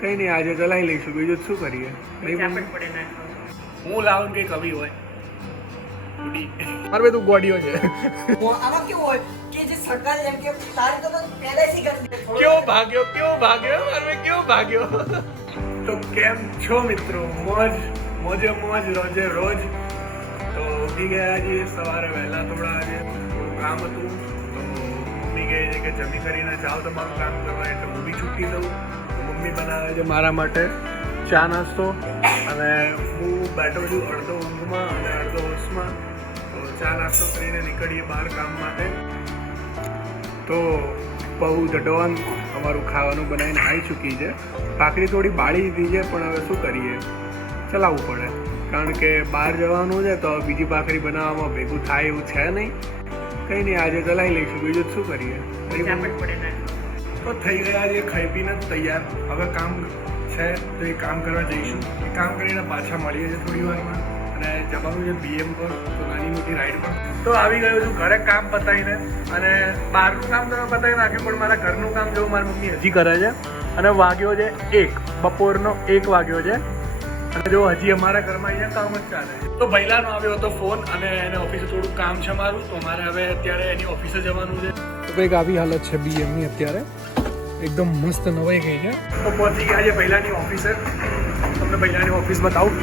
કઈ નહીં, આજે ચલાવી લઈશું, બીજું શું કરીએ. હું લાવું કઈ કવિ હોય મારે તું ગોડીઓ છે. આમાં કેવું હોય કે જે સરકાર એમ કે તારી તો પહેલેથી ગંદી કેવો ભાગ્યો મારે કેવો ભાગ્યો. તો કેમ છો મિત્રો? મોજે મોજ રોજે રોજ. તો ઉઠી ગયા આજે સવારે વહેલા, થોડા આજે થોડું કામ હતું તો મમ્મી કહે છે કે જમી કરીને જાઓ તમારું કામ કરવા, એટલે હું બી છૂટી દઉં. મમ્મી બનાવે છે મારા માટે ચા નાસ્તો અને હું બેઠો છું અડધો ઊંઘમાં અને અડધો હોશમાં. તો ચા નાસ્તો કરીને નીકળીએ બહાર કામ માટે. તો પૌ ધ ડોન અમારું ખાવાનું બનાવીને આવી ચૂકી છે. ભાખરી થોડી બાળી દીધી છે પણ હવે શું કરીએ, ચલાવવું પડે, કારણ કે બહાર જવાનું છે તો બીજી ભાખરી બનાવવામાં ભેગું થાય એવું છે નહીં. કંઈ નહીં, આજે ચલાવી લઈશું, બીજું શું કરીએ. તો થઈ ગયા છે ખાઈ પીને તૈયાર. હવે કામ છે તો એ કામ કરવા જઈશું. એ કામ કરીને પાછા મળીએ છીએ થોડી વારમાં અને જવાનું છે BM પર, તો નાની મોટી રાઈડ પર. તો આવી ગયો છું ઘરે કામ પતાવીને, અને બહારનું કામ તમે પતાવી નાખ્યું પણ મારા ઘરનું કામ જો મારી મમ્મી હજી કરે છે. અને વાગ્યો છે 1, બપોરનો 1 વાગ્યો છે અને જો હજી અમારા ઘરમાં અહીંયા કામ જ ચાલે છે. તો પહેલાંનો આવ્યો હતો ફોન અને એને ઓફિસે થોડું કામ છે મારું, તો મારે હવે અત્યારે એની ઓફિસે જવાનું છે. તો કંઈક આવી હાલત છે BMની અત્યારે, એકદમ મસ્ત નવાઈ ગઈ છે. તો પહોંચી ગયા છે પહેલાંની ઓફિસે. તમને પહેલાંની ઓફિસ બતાવું.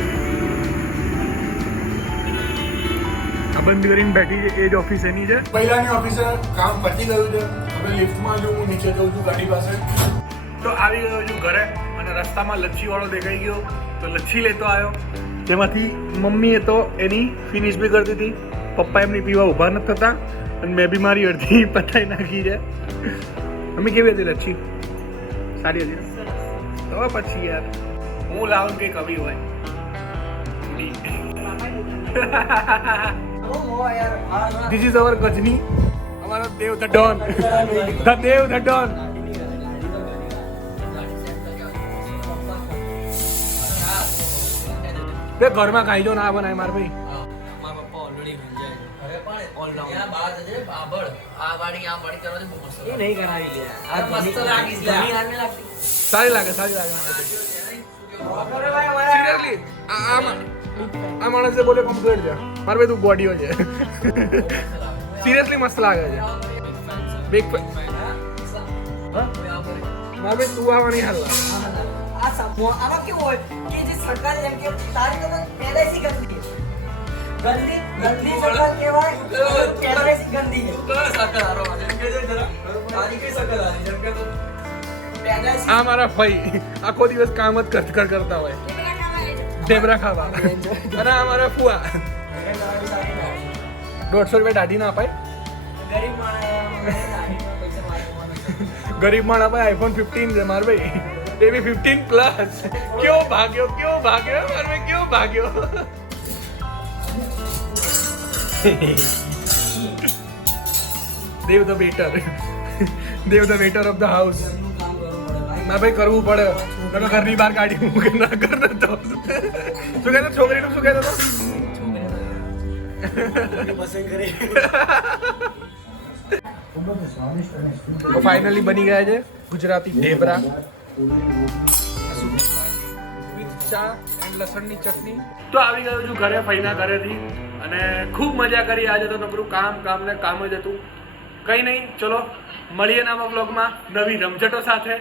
આ બંધ કરીને બેઠી છે એ જ ઓફિસ એની છે. પહેલાંની ઓફિસે કામ પતી ગયું છે. હવે લિફ્ટમાં જો હું નીચે જઉં છું ગાડી પાસે. તો આવી ગયો છું ઘરે અને રસ્તામાં લચ્છીવાળો દેખાઈ ગયો તો લચ્છી લેતો આવ્યો. તેમાંથી મમ્મીએ તો એની ફિનિશ બી કરી દીધી, પપ્પા એમની પીવા ઊભા નથી થતા અને મેં બી મારી અડધી પતાઈ નાખી છે. મમ્મી કેવી હતી લચ્છી? સારી હતી ને? તો પછી યાર હું લાવું કઈ કવિ હોય. ધીસ ઇઝ અવર ગજની, અમારો Dev the don, the Dev the don. બે ઘરમાં ખાઈ જો ના બનાય માર ભાઈ. સારી લાગે સિરિયસલી. આ માણસે બોલે કમ્પ્લીટ છે મારે ભાઈ તું બોડીઓ છે. સિરિયસલી મસ્ત લાગે છે. બિગ મારે ભાઈ તું આવવાની હાલ. આમાં કેવું હોય કે જે સરકાર એમ કે તારી તો પહેલેથી ગંદી સરકાર કહેવાય, પહેલેથી ગંદી. આ મારા ભાઈ આખો દિવસ કામ જ કરતા હોય, ઢેબરા ખાવા. અને આ મારા ફુવા 150 રૂપિયા દાઢી ના અપાય. ગરીબ માણસ ભાઈ iPhone 15 છે માર ભાઈ, એ બી 15 પ્લસ. કેવો ભાગ્યો માર ભાઈ, કેવો ભાગ્યો. Dev the waiter of the house. ના ભાઈ કરવું પડે, તમે ઘરની બહાર કાઢી મૂકે ના કર તો. શું કહેતો છોકરીનું? શું કહેતો તો? ફાઇનલી બની ગયા છે ગુજરાતી ઢેબરા ચા એન્ડ લસણની ચટણી. તો આવી ગયો છું ઘરે ફઈના ઘરેથી અને ખૂબ મજા કરી. આજે તો નકરું કામ ને કામ જ હતું. કંઈ નહીં, ચલો મળીએ નવા બ્લોગમાં નવી રમઝટો સાથે.